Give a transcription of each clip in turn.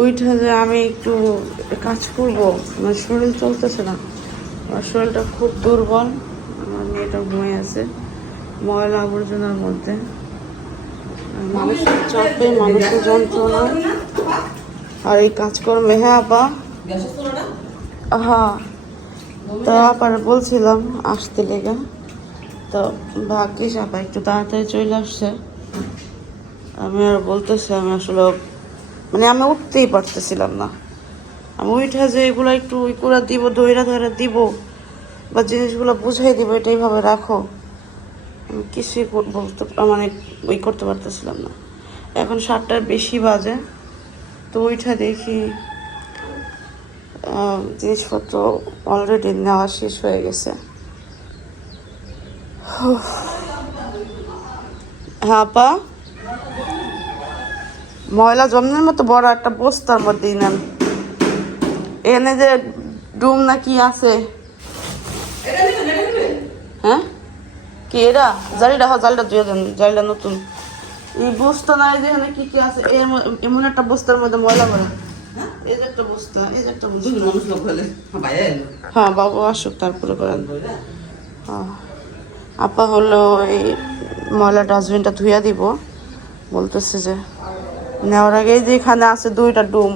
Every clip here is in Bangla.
ওইটা যে আমি একটু কাজ করব। আমার শরীর চলতেছে না। আমার শরীরটা খুব দুর্বল। আমার মেয়েটা ঘুমিয়ে আছে ময়লা আবর্জনার মধ্যে। মানুষের চাপে মানুষের যন্ত্রণা। আর এই কাজকর্মে হ্যাঁ আপা? হ্যাঁ। তো আবার বলছিলাম আসতে লেগে। তো ভাগ্যিস আপা একটু তাড়াতাড়ি চলে আসছে। আমি আর বলতেছি, আমি আসলে মানে আমি উঠতেই পারতেছিলাম না। আমি উঠে যে এগুলো একটু ওই করে দিব, দইরা ধরে দিব, বা জিনিসগুলো বুঝাই দিব এটাই ভাবে রাখো। আমি কিছুই বলতে মানে ওই করতে পারতেছিলাম না। এখন সাতটার বেশি বাজে, তো ওইটা দেখি জিনিসপত্র অলরেডি নেওয়া শেষ হয়ে গেছে। হ্যাঁ আপা? ময়লা জন্মের মতো বড় একটা বস্তার মধ্যে নেন এনে যে ডুম না কি আছে? হ্যাঁ? কি এরা জালিটা হ্যাঁ জালিটা দিয়ে দেন জালিটা নতুন। এই বস্তা না এই যে এখানে কি কি আছে? এমন একটা বস্তার মধ্যে ময়লা ভরা। এই যে একটা বস্তা এই যে একটা বস্তা। মানুষ লোক হলে হ্যাঁ বাবু আসুক তারপরে করেন। হ্যাঁ। আপা হলো এই ময়লা ডাস্টবিনটা ধুইয়া দিব। বলতেছে যে নেওয়ার আগে এই যে এখানে আছে দুইটা ডুম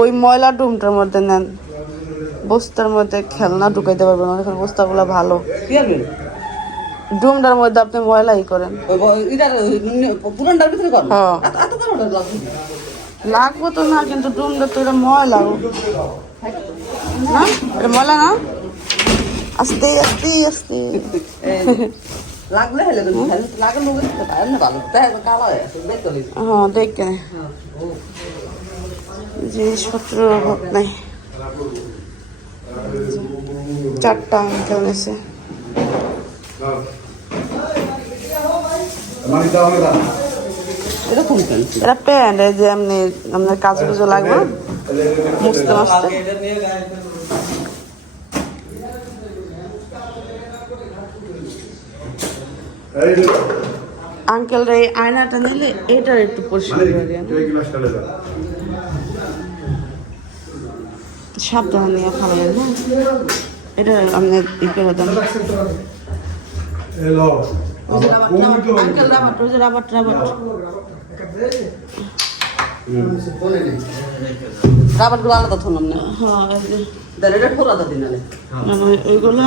ওই ময়লা ডুমটার মধ্যে নেন। বস্তার মধ্যে খেলনা ঢুকাইতে পারবেন এখানে বস্তাগুলো ভালো। ডুমটার মধ্যে আপনি ময়লাই করেন। লাগবো তো না কিন্তু ডুমটা তো এটা ময়লা না? এটা ময়লা না? আস্তে আস্তে আস্তে। লাগলে হেলে দেবো লাগে লোক পারেন না ভালো। তাই কালো হয়ে আছে দেখতে হ্যাঁ দেখে। জিনিসপত্র অভাব নাই। চারটা আঙ্কেল নিছে এটা কোন কেন এটা প্যান্ট এই যে এমনি আপনার কাজ কুজো লাগবে। মুছতে মাছতে আঙ্কেল এই আয়নাটা নিলে এটার একটু পরিষ্কার করে দিন। সাবধান নিয়ে ফালাবেন হ্যাঁ? এটা আপনি ই করে দেন। আঙ্কেলগুলো আলাদা থলাম না। হ্যাঁ না না ওইগুলো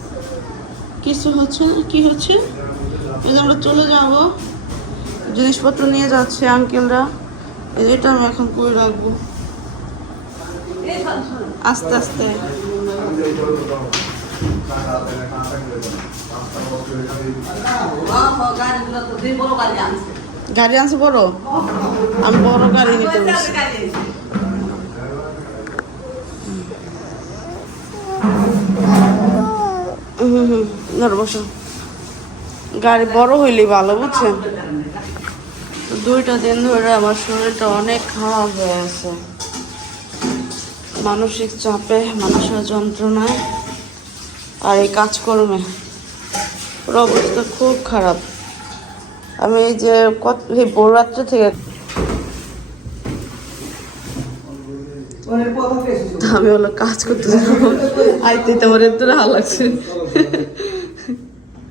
কিছু হচ্ছে না কি হচ্ছে? এই আমরা চলে যাব। জিনিসপত্র নিয়ে যাচ্ছে আঙ্কেলরা। এটা আমি এখন করে রাখব। আস্তে আস্তে। গাড়ি আনছে বড়? আমি বড় গাড়ি নিতে হুম হুম। ধর, বসো। গাড়ি বড় হইলে ভালো বুঝছেন দুইটা দিন ধরে আমার শরীরটা অনেক খারাপ হয়ে আছে। মানসিক চাপে মানুষের যন্ত্রণায়, আর এই কাজকর্মে। ওর অবস্থা খুব খারাপ। আমি এই যে কত, এই ভোর রাত্রে থেকে আমি হলো কাজ করতে আইতে তো আমার এত হাল লাগছে।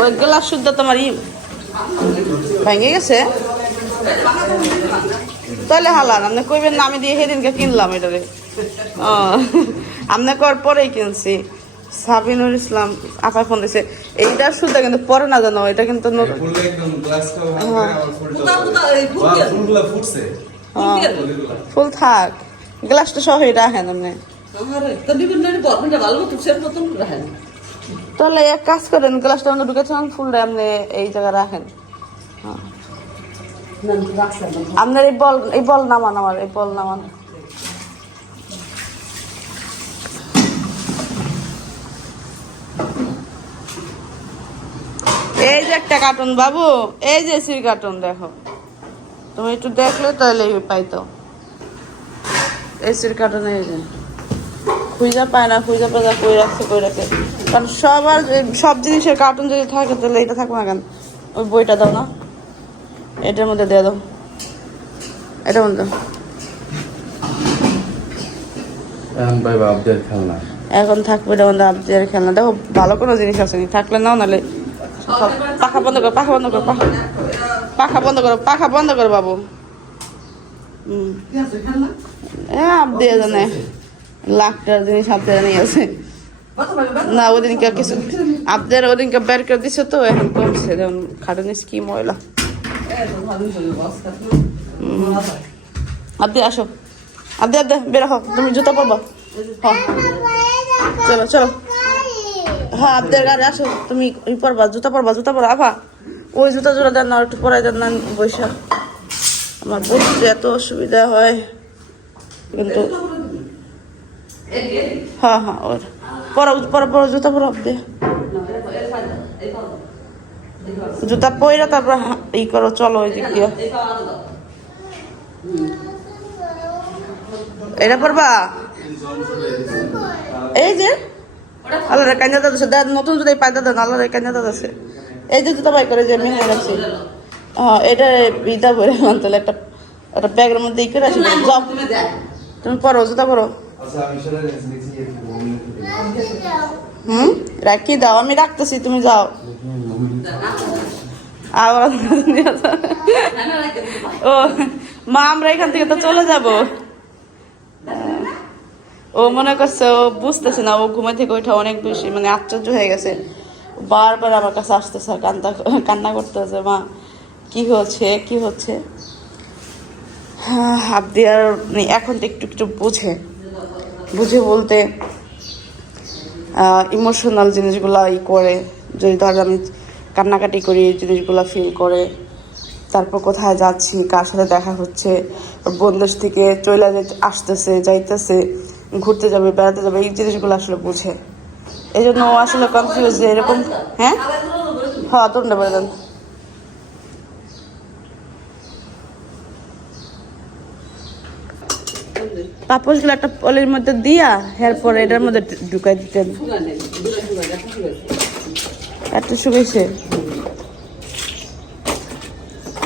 ওই গ্লাস শুদ্ধ তোমার ই ভেঙে গেছে? তাহলে হালান আপনি কইবেন না আমি দিয়ে সেদিনকে কিনলাম এটারে। ও আপনাকে ওর পরেই কিনছি। সাবিনুর ইসলাম আপা ফোন দিছে এইটা শুদ্ধ কিন্তু পরে না জানো এটা কিন্তু ফুল হ্যাঁ, থাক। গ্লাসটা সহই রাখেন আপনি। তাহলে এক কাজ করেন গ্লাসটা মধ্যে ঢুকেছেন ফুলটা আপনি এই জায়গায় রাখেন। হ্যাঁ। আপনার এই বল এই বল নামান আমার, এই বল নামান। এই যে একটা কার্টুন বাবু, এই যে সির কার্টুন দেখো। তুমি একটু দেখলে তাহলে পাইতো। এসির কার্টুন এই যে। খুঁজা পায় না খুঁজা কই রাখছে কই রাখছে কারণ সবার সব জিনিসের কার্টুন যদি থাকে তাহলে এটা থাকবে না কেন? ওই বইটা দাও না। এটার মধ্যে দিয়ে দাও। এটার মধ্যে এখন খেলনা। থাকবে এটা মধ্যে আপনাদের খেলনা। দেখো ভালো কোনো জিনিস আছে নি? থাকলে নাও নাহলে পাখা বন্ধ করো পাখা বন্ধ করো পাখা পাখা বন্ধ করো পাখা বন্ধ করো বাবু। হুম কি আছে খেলনা? হ্যাঁ জানে লাখটার জিনিস আপনার নিয়ে আছে? না, ওদিনকে কিছু আপনার ওদিনকে বের করে দিছে তো, এখন কমছে যেমন খাটুনিস কি ময়লা আপনি আসো। আপনি আপনি বের হও, তুমি জুতো পরবো। হ্যাঁ। চলো চলো। হ্যাঁ আপনার গাড়ি, আসো, তুমি ই পরবা, জুতা পরবা জুতা পরবা আভা ওই জুতা জোড়া দেন না, একটু পরাই দেন না বৈশা আমার বুঝতে এত অসুবিধা হয়। কিন্তু হ্যাঁ হ্যাঁ পরো পরো পরো জুতা পরো তারপর ই করো, চলো এটা পরবা? এই যে আল্লাহ রে কান্না দাদা দেন নতুন জুতাই পাইতে দেন আল্লাহ রে কান্না দাদা আছে। এই যে জুতা বাই করে যে আমি রাখছি হ্যাঁ এটা ইটা বলে মানতলে একটা একটা ব্যাগের মধ্যে ই করে আসি। তুমি পরো, জুতা পরো। আচ্ছা হুম? রাখি দাও, আমি রাখতেছি তুমি যাও। আবার ও, মা, আমরা এখান থেকে তো চলে যাব। ও মনে করছে, ও বুঝতেছে না, ও ঘুমে থেকে ওইটা অনেক বেশি মানে আশ্চর্য হয়ে গেছে। বারবার আমার কাছে আসতেছে, কান্না কান্না করতেছে, মা, কি হচ্ছে কি হচ্ছে? হ্যাঁ আর মানে এখন তো একটু একটু বুঝে। বুঝে বলতে ইমোশনাল জিনিসগুলা ই করে। যদি ধর আমি কান্নাকাটি করি, এই জিনিসগুলা ফিল করে, তারপর কোথায় যাচ্ছি, কার সাথে দেখা হচ্ছে বন্ধুর থেকে চলে আসতেছে, যাইতেছে, ঘুরতে যাবে, বেড়াতে যাবে, এই জিনিসগুলো আসলে বুঝে। এই জন্য আসলে কনফিউজ যে এরকম হ্যাঁ? হ্যাঁ তোরটা বলে দেন। পাপোশগুলো একটা পলির মধ্যে দিয়া এরপরে এটার মধ্যে ঢুকাই দিতেন একটা শুকাইছে।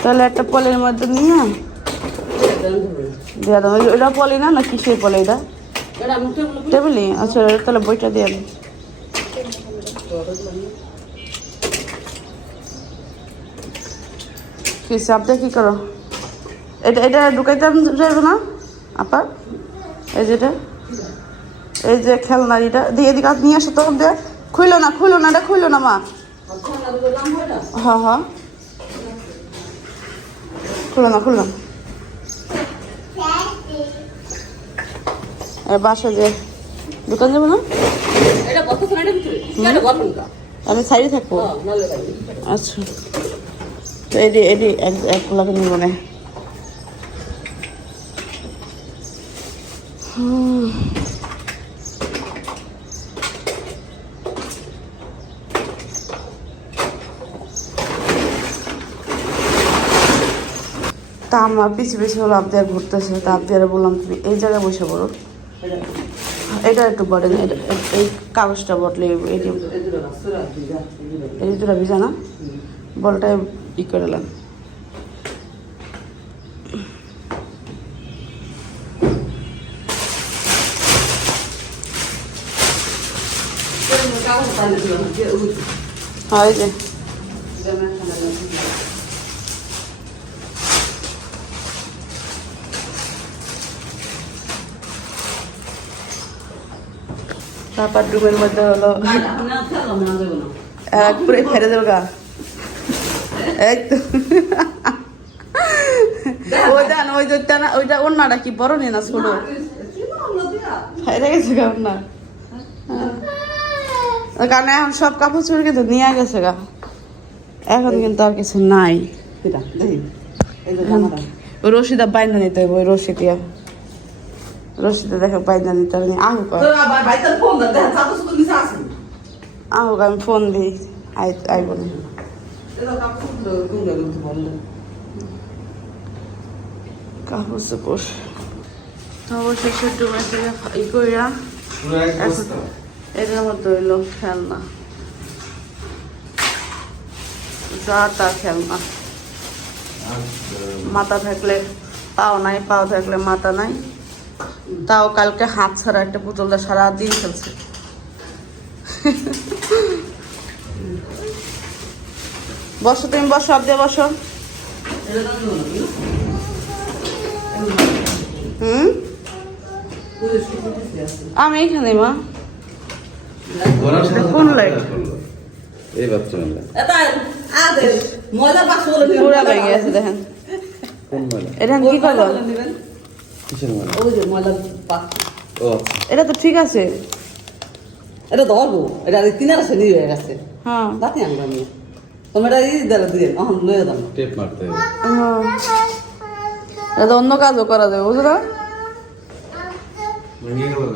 তাহলে একটা পলির মধ্যে নিয়ে দিয়া ওই- ওইটা পলি না? না কিসের পলি এটা? টেবিলি আচ্ছা তাহলে বইটা দিয়ে কি চাপটা কি করো? এটা এটা ঢুকাইতে যাবে না? আপা? এই যেটা এই যে খেলনা এটা দিয়ে এদিকে নিয়ে আসো তো দিয়ে খুইলো না খুইলো না এটা খুইলো না মা। হ্যাঁ হ্যাঁ। খুলো না খুলো না। আর বাসা যে দোকান যাব না? আমি সাইডে থাকব। আচ্ছা। তো এডি এডি এক এক লাখ নিব না হুম। তা আমার পিছু পিছু হলো আবদিয়ার ঘুরতেছে। তা আবদিয়ারে বললাম তুমি এই জায়গায় বসে পড়ো। এটা একটু বটেন এই কাগজটা বটলে এই দুটা ভিজা না? বলটা ই করলাম হ্যাঁ যে। তারপর ডুবের মধ্যে হলো এক পুরে ফেলে দেবো গা। এই তো। ওই দেন ওই দুইটা না ওইটা অন্যটা কি বড় নিয়ে না ছোট? ফেলে গেছে গা অন্য কারণ এখন সব কাপড় চোপড় কিন্তু নিয়ে গেছে গা। এখন কিন্তু আর কিছু নাই। রশিদা বাইন্দা নিতে হবে ওই রশি দিয়া। রশিদা দেখে বাইন্দা নিতে হবে আহু আহুক আমি ফোন দিই আই আই বলে। কাপড় চোপড় তো অবশ্যই একটু মেসেজে ই কইরা পুরো এক বস্তা। এটার মধ্যে হইল খেলনা। যা তা খেলনা। মাথা থাকলে পাও নাই, পাও থাকলে মাথা নাই। তাও কালকে হাত ছাড়া একটা পুতুলটা সারা দিন খেলছে। বসো তুমি, বসো আপ দিয়ে বসো। হুম? আমি এখানে মা। কোন লাইট? এই বাথরুমে এটা পুরা ভেঙে গেছে দেখেন। কি করব আচ্ছা। এটা তো ঠিক আছে। এটা ধরবো এটা কিনার আছে নিয়ে গেছে। হ্যাঁ। দাঁতি আনব আমি তোমরা দিলে দিয়ে অহন লয়ে দাম টেপ মারতে হ্যাঁ। এটা তো অন্য কাজও করা যাবে বুঝলো? ভেঙে গেল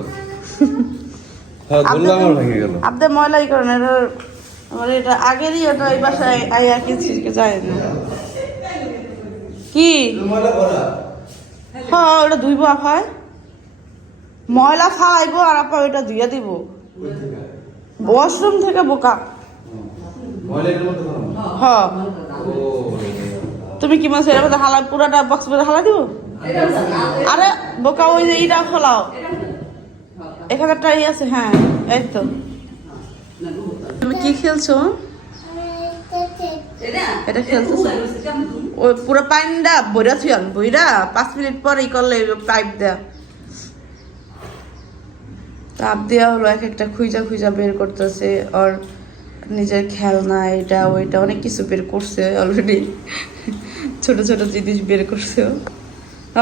আপনি ময়লাই করেন এটা আমার এটা আগেরই এটা এই বাসায় আই আর কিছু যায় না। কি? হ্যাঁ ওটা ধুইব আপায় ময়লা ফালাইবো আর আপা ওইটা ধুইয়া দিব। ওয়াশরুম থেকে বোকা। হ্যাঁ। তুমি কি মাছ এর মধ্যে হালা পুরাটা বক্স করে হালা দিব? আরে বোকা ওই যে ইটা খোলাও। এখানে একটা আছে হ্যাঁ এই তো। তুমি কি খেলছো? এটা খেলতেছো? ওই পুরো পাইনটা বইরা থুয়ান বইরা পাঁচ মিনিট পরেই করলে পাইপ দেয়া। তাপ দেওয়া হলো, এক একটা খুঁজা খুঁজা বের করতেছে আর নিজের খেলনা, এটা, ওইটা, অনেক কিছু বের করছে অলরেডি ছোট ছোট জিনিস বের করছে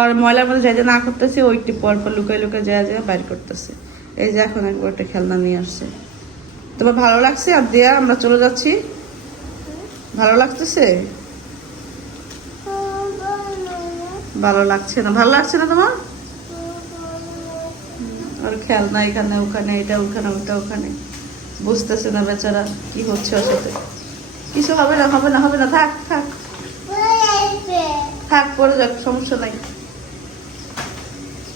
আর ময়লার মধ্যে যাই না করতেছে ওই একটু পর পর লুকাই লুকাই যা যা বাইর করতেছে। এই যে এখন একবার একটা খেলনা নিয়ে আসছে। তোমার ভালো লাগছে? আর দেয়া, আমরা চলে যাচ্ছি। ভালো লাগতেছে? ভালো লাগছে না। ভালো লাগছে না তোমার? আর খেলনা এখানে, ওখানে, এটা ওখানে, ওটা ওখানে। বুঝতেছে না বেচারা কি হচ্ছে ওর সাথে। কিছু হবে না হবে না হবে না। থাক থাক। থাক পরে যাক, সমস্যা নাই।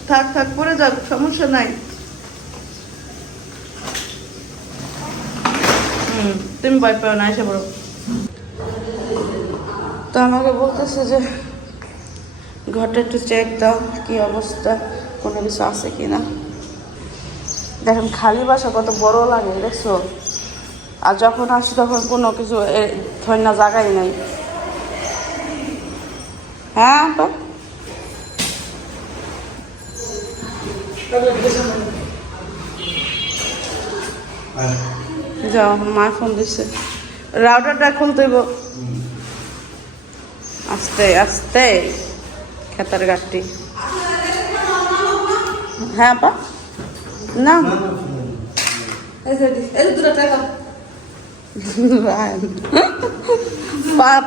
থাক থাক পরে যাক, সমস্যা নাই হুম তুমি ভয় পাও না, এসে বড় তো আমাকে বলতেছে যে, ঘরটা একটু চেক দাও, কি অবস্থা, কোনো কিছু আছে কি না দেখেন, খালি বাসা কত বড় লাগে, দেখছ? আর যখন আসি তখন কোনো কিছু ধন্যা জায়গাই নাই। হ্যাঁ আপা? যাও মা ফোন দিচ্ছে রাউটারটা খুলতে হইব আস্তে আস্তে। খেতার গাছটি হ্যাঁ পা না।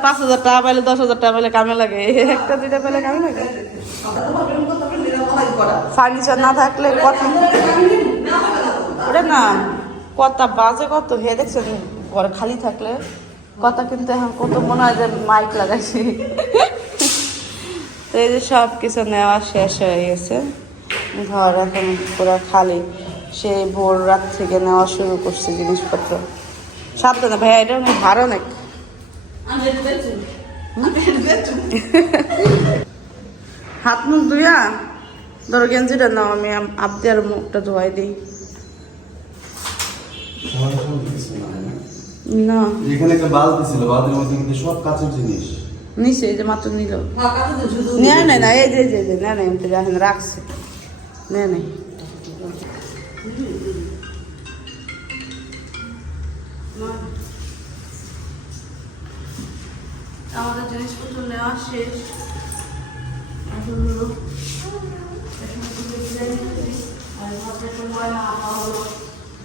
পাঁচ হাজার টাকা পাইলে দশ হাজার টাকা পাইলে কামে লাগে। একটা দুইটা পাইলে কামে লাগে। ফার্নিচার না থাকলে কথা ওটা না। কথা বাজে কত? হে দেখছেন ঘর খালি থাকলে কথা কিন্তু এখন কত মনে হয় যে মাইক লাগাইছি। তো এই যে সব কিছু নেওয়া শেষ হয়ে গেছে। ঘর এখন পুরো খালি। সেই ভোর রাত থেকে নেওয়া শুরু করছে জিনিসপত্র। সাবধানে, ভাইয়া, এটা অনেক ভার অনেক। হাত মুখ ধুইয়া, ধরো গেঞ্জিটা নাও, আমি আম- আর মুখটা ধোয়াই দিই। না। এখানে একটা বালতি ছিল বালতির মধ্যে কিন্তু সব কাঁচের জিনিস। নিচে এই যে মাত্র নিল। কাছে তো শুধু নেয় নাই না এই যে যে, যে নেয় নাই তো এখন রাখছে। নেয় নাই আমাদের জিনিসপত্র নেওয়া শেষ। এখন হলো এখন। আর একটু ময়লা আঁকা হলো।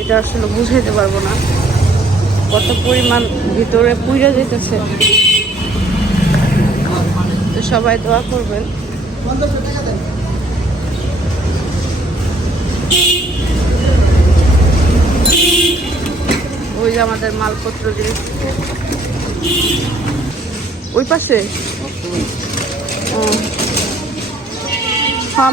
এটা আসলে বুঝাইতে পারব না। কত পরিমাণ ভিতরে পুইরা যেতেছে তো সবাই দোয়া করবেন। ওই যে আমাদের মালপত্র জিনিস ওই পাশে? ও। হ্যাঁ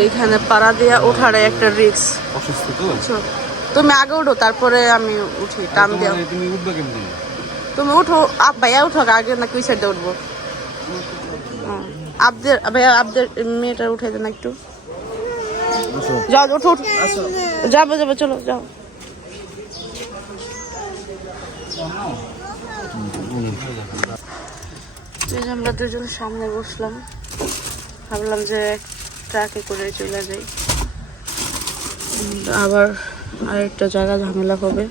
এখানে পাড়া দিয়া ওঠারে একটা রিক্স অসুস্থ তো তুমি আগে উঠো তারপরে আমি উঠি টান দিয়া তুমি উঠবে কেমনি? তুমি উঠো। আপ ভাইয়া উঠো আগে না কুই সাইডে উঠবো। আবদের ভাইয়া আবদের মেয়েটা উঠে দেন একটু। যাও উঠো উঠো যাব যাব, চলো, যাও। আমরা দুজন সামনে বসলাম। ভাবলাম যে ট্রাকে করে চলে যাই। আবার আরেকটা জায়গা ঝামেলা হবে।